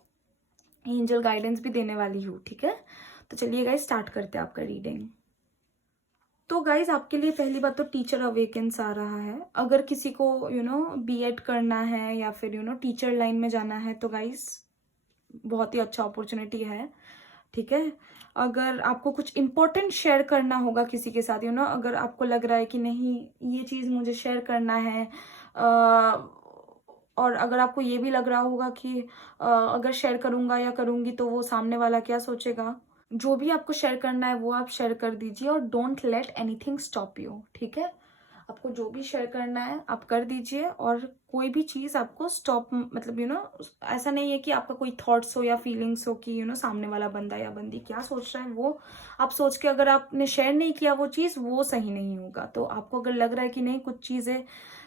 एंजल गाइडेंस भी देने वाली हूँ, ठीक है। तो चलिए गाइज स्टार्ट करते हैं आपका रीडिंग। तो गाइज आपके लिए पहली बात तो टीचर अवेकेंस आ रहा है। अगर किसी को बीएड करना है या फिर टीचर लाइन में जाना है, तो गाइज बहुत ही अच्छा अपॉर्चुनिटी है, ठीक है। अगर आपको कुछ इंपॉर्टेंट शेयर करना होगा किसी के साथ, अगर आपको लग रहा है कि नहीं ये चीज़ मुझे शेयर करना है, और अगर आपको ये भी लग रहा होगा कि अगर शेयर करूंगा या करूंगी तो वो सामने वाला क्या सोचेगा, जो भी आपको शेयर करना है वो आप शेयर कर दीजिए। और don't let anything stop you, ठीक है। आपको जो भी शेयर करना है आप कर दीजिए, और कोई भी चीज़ आपको स्टॉप, मतलब ऐसा नहीं है कि आपका कोई थॉट्स हो या फीलिंग्स हो कि सामने वाला बंदा या बंदी क्या सोच रहा है, वो आप सोच के अगर आपने शेयर नहीं किया वो चीज़, वो सही नहीं होगा। तो आपको अगर लग रहा है कि नहीं कुछ चीज़ें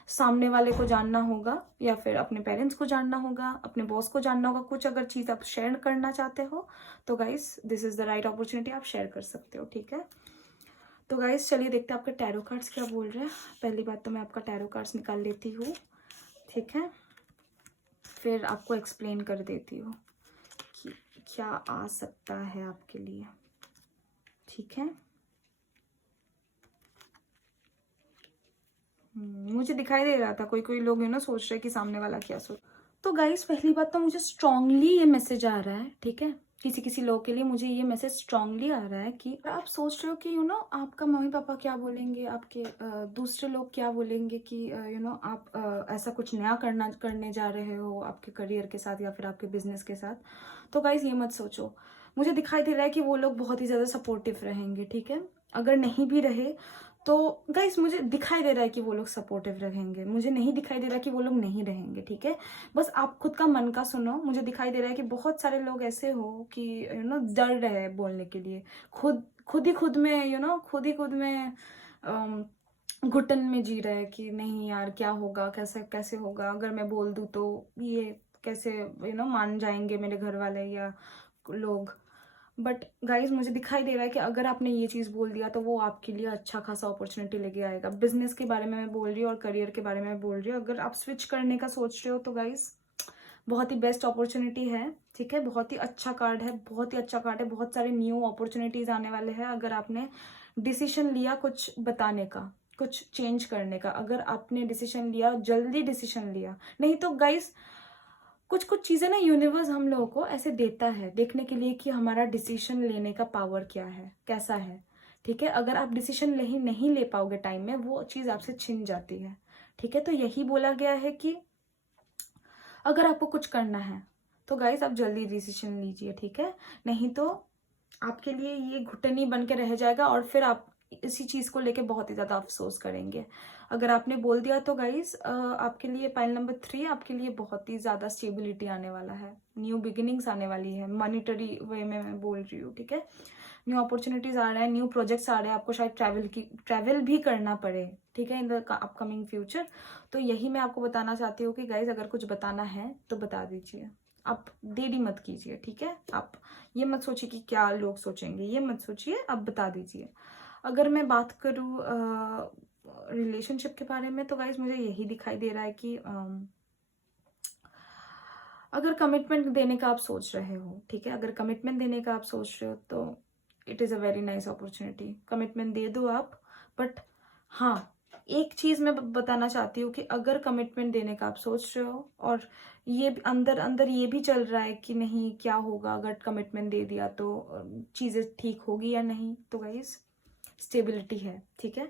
सामने वाले को जानना होगा, या फिर अपने पेरेंट्स को जानना होगा, अपने बॉस को जानना होगा, कुछ अगर चीज़ आप शेयर करना चाहते हो, तो guys this is the right opportunity, आप शेयर कर सकते हो, ठीक है। तो गाइस चलिए देखते हैं आपके टैरो कार्ड्स क्या बोल रहे हैं। पहली बात तो मैं आपका टैरो कार्ड्स निकाल लेती हूँ, ठीक है, फिर आपको एक्सप्लेन कर देती हूँ कि क्या आ सकता है आपके लिए, ठीक है। मुझे दिखाई दे रहा था कोई कोई लोग सोच रहे कि सामने वाला क्या सोच। तो गाइस पहली बात तो मुझे स्ट्रांगली ये मैसेज आ रहा है, ठीक है। किसी किसी लोग के लिए मुझे ये मैसेज स्ट्रांगली आ रहा है कि आप सोच रहे हो कि आपका मम्मी पापा क्या बोलेंगे, आपके दूसरे लोग क्या बोलेंगे कि आप ऐसा कुछ नया करने जा रहे हो आपके करियर के साथ या फिर आपके बिजनेस के साथ। तो गाइस ये मत सोचो। मुझे दिखाई दे रहा है कि वो लोग बहुत ही ज़्यादा सपोर्टिव रहेंगे, ठीक है। अगर नहीं भी रहे तो गाइस मुझे दिखाई दे रहा है कि वो लोग सपोर्टिव रहेंगे, मुझे नहीं दिखाई दे रहा कि वो लोग नहीं रहेंगे, ठीक है। बस आप खुद का मन का सुनो। मुझे दिखाई दे रहा है कि बहुत सारे लोग ऐसे हो कि डर रहे हैं बोलने के लिए, खुद में खुद ही खुद में घुटन में जी रहे हैं कि नहीं यार क्या होगा, कैसे कैसे होगा, अगर मैं बोल दूँ तो ये कैसे मान जाएंगे मेरे घर वाले या लोग। बट गाइज मुझे दिखाई दे रहा है कि अगर आपने ये चीज़ बोल दिया तो वो आपके लिए अच्छा खासा अपॉर्चुनिटी लेके आएगा। बिजनेस के बारे में मैं बोल रही हूँ और करियर के बारे में मैं बोल रही हूँ। अगर आप स्विच करने का सोच रहे हो तो गाइज बहुत ही बेस्ट अपॉर्चुनिटी है, ठीक है। बहुत ही अच्छा कार्ड है, बहुत ही अच्छा कार्ड है। बहुत सारे न्यू अपॉर्चुनिटीज आने वाले हैं अगर आपने डिसीजन लिया कुछ बताने का, कुछ चेंज करने का। अगर आपने डिसीजन लिया, जल्दी डिसीजन लिया, नहीं तो गाइज कुछ कुछ चीज़ें ना यूनिवर्स हम लोगों को ऐसे देता है देखने के लिए कि हमारा डिसीजन लेने का पावर क्या है, कैसा है, ठीक है। अगर आप डिसीजन नहीं ले पाओगे टाइम में, वो चीज़ आपसे छिन जाती है, ठीक है। तो यही बोला गया है कि अगर आपको कुछ करना है तो गाइस आप जल्दी डिसीजन लीजिए, ठीक है। नहीं तो आपके लिए ये घुटनी बन के रह जाएगा और फिर आप इसी चीज़ को लेके बहुत ही ज़्यादा अफसोस करेंगे। अगर आपने बोल दिया तो गाइस आपके लिए पाइल नंबर 3 आपके लिए बहुत ही ज़्यादा स्टेबिलिटी आने वाला है, न्यू बिगिनिंग्स आने वाली है, मॉनिटरी वे में मैं बोल रही हूँ, ठीक है। न्यू अपॉर्चुनिटीज आ रहे हैं, न्यू प्रोजेक्ट्स आ रहे हैं, आपको शायद ट्रैवल भी करना पड़े, ठीक है, इन द अपकमिंग फ्यूचर। तो यही मैं आपको बताना चाहती हूँ कि गाइज अगर कुछ बताना है तो बता दीजिए, आप देरी मत कीजिए, ठीक है। आप ये मत सोचिए कि क्या लोग सोचेंगे, ये मत सोचिए, आप बता दीजिए। अगर मैं बात करूँ रिलेशनशिप के बारे में तो गाइज मुझे यही दिखाई दे रहा है कि अगर कमिटमेंट देने का आप सोच रहे हो, ठीक है, अगर कमिटमेंट देने का आप सोच रहे हो तो it is a very nice opportunity. Commitment दे दो आप। बट हाँ, एक चीज़ मैं बताना चाहती हूँ कि अगर कमिटमेंट देने का आप सोच रहे हो और ये अंदर अंदर ये भी चल रहा है कि नहीं क्या होगा अगर कमिटमेंट दे दिया तो चीज़ें ठीक होगी या नहीं, तो गाइस स्टेबिलिटी है, ठीक है,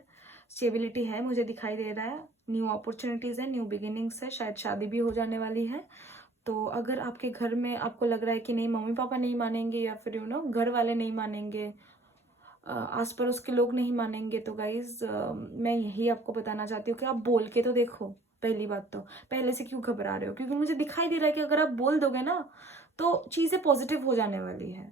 स्टेबिलिटी है, मुझे दिखाई दे रहा है। न्यू अपॉर्चुनिटीज़ है, न्यू बिगिनिंग्स है, शायद शादी भी हो जाने वाली है। तो अगर आपके घर में आपको लग रहा है कि नहीं मम्मी पापा नहीं मानेंगे या फिर घर वाले नहीं मानेंगे, आस पड़ोस के लोग नहीं मानेंगे, तो गाइज मैं यही आपको बताना चाहती हूँ कि आप बोल के तो देखो। पहली बात तो पहले से क्यों घबरा रहे हो, क्योंकि मुझे दिखाई दे रहा है कि अगर आप बोल दोगे ना तो चीज़ें पॉजिटिव हो जाने वाली है।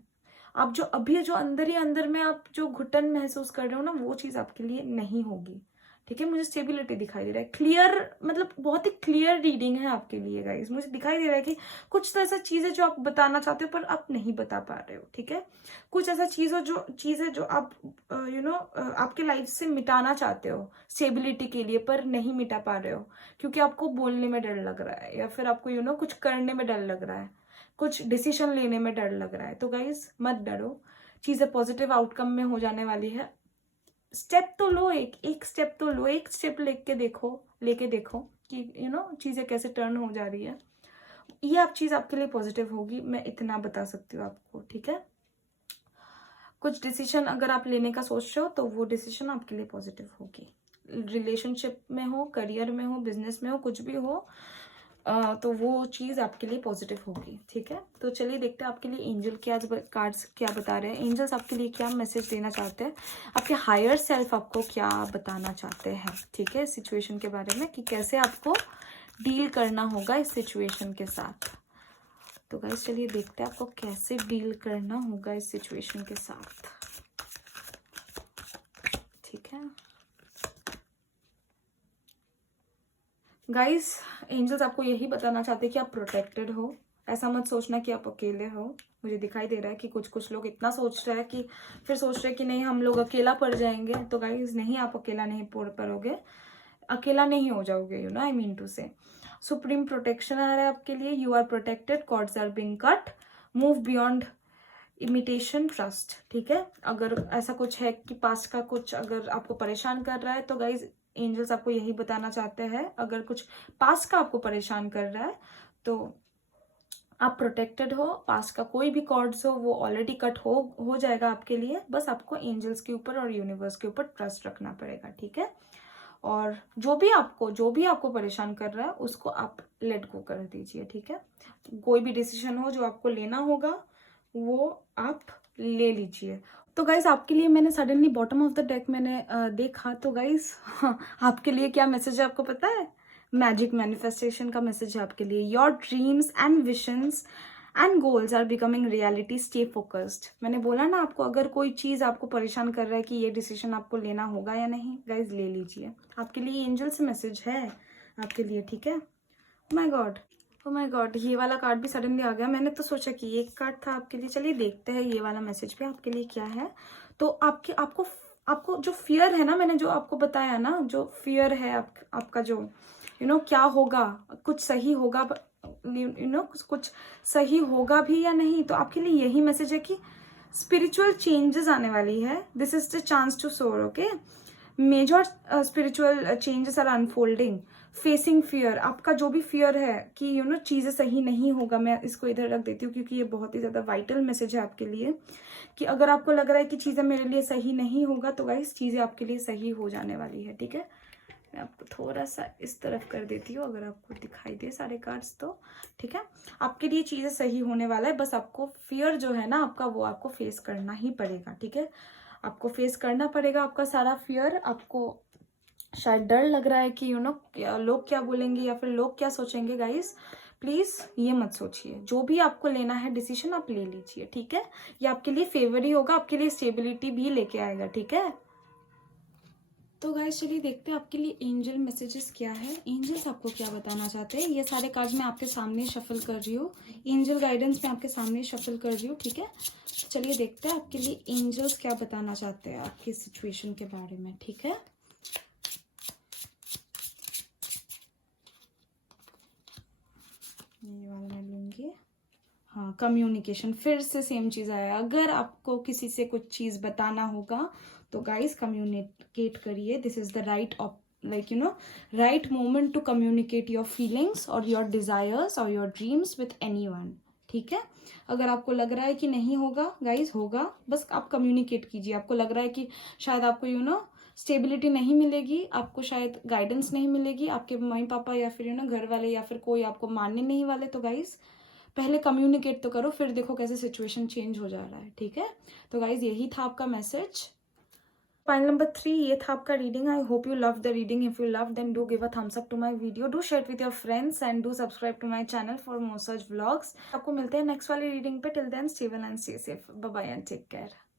आप जो अभी जो अंदर ही अंदर में आप जो घुटन महसूस कर रहे हो ना, वो चीज़ आपके लिए नहीं होगी, ठीक है। मुझे स्टेबिलिटी दिखाई दे रहा है, क्लियर, मतलब बहुत ही क्लियर रीडिंग है आपके लिए गाइस। मुझे दिखाई दे रहा है कि कुछ तो ऐसा चीज़ है जो आप बताना चाहते हो पर आप नहीं बता पा रहे हो, ठीक है। कुछ ऐसा चीज़ है जो आप आपके लाइफ से मिटाना चाहते हो स्टेबिलिटी के लिए, पर नहीं मिटा पा रहे हो क्योंकि आपको बोलने में डर लग रहा है या फिर आपको कुछ करने में डर लग रहा है, कुछ डिसीजन लेने में डर लग रहा है। तो गाइस मत डरो, चीज़ें पॉजिटिव आउटकम में हो जाने वाली है। स्टेप तो लो, एक स्टेप तो लो, एक स्टेप लेके देखो कि चीज़ें कैसे टर्न हो जा रही है। ये आप चीज़ आपके लिए पॉजिटिव होगी, मैं इतना बता सकती हूँ आपको, ठीक है। कुछ डिसीजन अगर आप लेने का सोच रहे हो तो वो डिसीजन आपके लिए पॉजिटिव होगी। रिलेशनशिप में हो, करियर में हो, बिजनेस में हो, कुछ भी हो, तो वो चीज़ आपके लिए पॉजिटिव होगी, ठीक है। तो चलिए देखते हैं आपके लिए एंजल क्या कार्ड्स क्या बता रहे हैं। एंजल्स आपके लिए क्या मैसेज देना चाहते हैं, आपके हायर सेल्फ आपको क्या बताना चाहते हैं, ठीक है, इस सिचुएशन के बारे में कि कैसे आपको डील करना होगा इस सिचुएशन के साथ। तो गाइस चलिए देखते हैं आपको कैसे डील करना होगा इस सिचुएशन के साथ, ठीक है। गाइस एंजल्स आपको यही बताना चाहते हैं कि आप प्रोटेक्टेड हो। ऐसा मत सोचना कि आप अकेले हो। मुझे दिखाई दे रहा है कि कुछ लोग इतना सोच रहे हैं कि फिर सोच रहे हैं कि नहीं हम लोग अकेला पड़ जाएंगे। तो गाइस नहीं, आप अकेला नहीं पड़ोगे, अकेला नहीं हो जाओगे, I mean to say. Supreme protection आ रहा है आपके लिए। You are protected, cords are being cut, move beyond imitation, trust, ठीक है। अगर ऐसा कुछ है कि पास्ट का कुछ अगर आपको परेशान कर रहा है तो गाइज एंजल्स आपको यही बताना चाहते हैं, अगर कुछ पास्ट का आपको परेशान कर रहा है तो आप प्रोटेक्टेड हो। पास्ट का कोई भी कॉर्ड्स हो वो ऑलरेडी कट हो जाएगा आपके लिए। बस आपको एंजल्स के ऊपर और यूनिवर्स के ऊपर ट्रस्ट रखना पड़ेगा, ठीक है। और जो भी आपको परेशान कर रहा है उसको आप लेट गो कर दीजिए, ठीक है। कोई भी डिसीजन हो जो आपको लेना होगा वो आप ले लीजिए। तो गाइज आपके लिए मैंने suddenly bottom of the deck मैंने देखा, तो गाइज आपके लिए क्या मैसेज है आपको पता है? मैजिक मैनिफेस्टेशन का मैसेज है आपके लिए। योर ड्रीम्स एंड विशंस and goals are becoming reality, stay focused. मैंने बोला ना आपको, अगर कोई चीज आपको परेशान कर रहा है कि ये डिसीजन आपको लेना होगा या नहीं, गाइज ले लीजिए। आपके लिए एंजल से मैसेज है आपके लिए, ठीक है? ओ माय गॉड, ये वाला कार्ड भी सडनली आ गया। मैंने तो सोचा कि एक कार्ड था आपके लिए। चलिए देखते हैं ये वाला मैसेज भी आपके लिए क्या है। तो आपको आपको जो फियर है ना, मैंने जो आपको बताया ना, जो फियर है आपका, जो क्या होगा, कुछ सही होगा, कुछ सही होगा भी या नहीं, तो आपके लिए यही मैसेज है कि स्पिरिचुअल चेंजेस आने वाली है। This is the chance to soar, okay? Major spiritual changes are unfolding, facing fear. आपका जो भी फियर है कि चीजें सही नहीं होगा, मैं इसको इधर रख देती हूँ क्योंकि ये बहुत ही ज्यादा वाइटल मैसेज है आपके लिए, कि अगर आपको लग रहा है कि चीजें मेरे लिए सही नहीं होगा, तो गाइस चीजें आपके लिए सही हो जाने वाली है, ठीक है? मैं आपको थोड़ा सा इस तरफ कर देती हूँ, अगर आपको दिखाई दे सारे कार्ड्स तो, ठीक है? आपके लिए चीजें सही होने वाला है। बस आपको फियर जो है ना आपका, वो आपको फेस करना ही पड़ेगा, ठीक है? आपको फेस करना पड़ेगा आपका सारा फियर। आपको शायद डर लग रहा है कि लोग क्या बोलेंगे या फिर लोग क्या सोचेंगे। गाइस प्लीज ये मत सोचिए, जो भी आपको लेना है डिसीजन आप ले लीजिए, ठीक है? ये आपके लिए फेवर ही होगा, आपके लिए स्टेबिलिटी भी लेके आएगा, ठीक है? तो गाइस चलिए देखते हैं आपके लिए एंजल मैसेजेस क्या है। एंजल्स आपको क्या बताना चाहते हैं। ये सारे कार्ड मैं आपके सामने शफल कर रही हूँ, एंजल गाइडेंस मैं आपके सामने शफल कर रही हूँ, ठीक है? चलिए देखते हैं आपके लिए एंजल्स क्या बताना चाहते हैं आपकी सिचुएशन के बारे में, ठीक है? ये वाला मैं लूंगी। हाँ, कम्युनिकेशन, फिर से सेम चीज आया। अगर आपको किसी से कुछ चीज बताना होगा तो गाइस कम्युनिकेट करिए। This is the right of right moment to communicate your feelings और योर डिजायर्स और योर ड्रीम्स विथ एनीवन, ठीक है? अगर आपको लग रहा है कि नहीं होगा गाइस, होगा, बस आप कम्युनिकेट कीजिए। आपको लग रहा है कि शायद आपको स्टेबिलिटी नहीं मिलेगी, आपको शायद गाइडेंस नहीं मिलेगी, आपके मम्मी पापा या फिर घर वाले या फिर कोई आपको मानने नहीं वाले, तो गाइस पहले कम्युनिकेट तो करो, फिर देखो कैसे सिचुएशन चेंज हो जा रहा है, ठीक है? तो गाइज यही था आपका मैसेज। फाइल नंबर 3, ये था आपका reading. I hope you love the reading. If you love then do give a thumbs up to my video, do share with your friends and do subscribe to my channel for more such vlogs. आपको मिलते हैं next वाली reading पे। Till then stay well and stay safe. Bye bye and take care.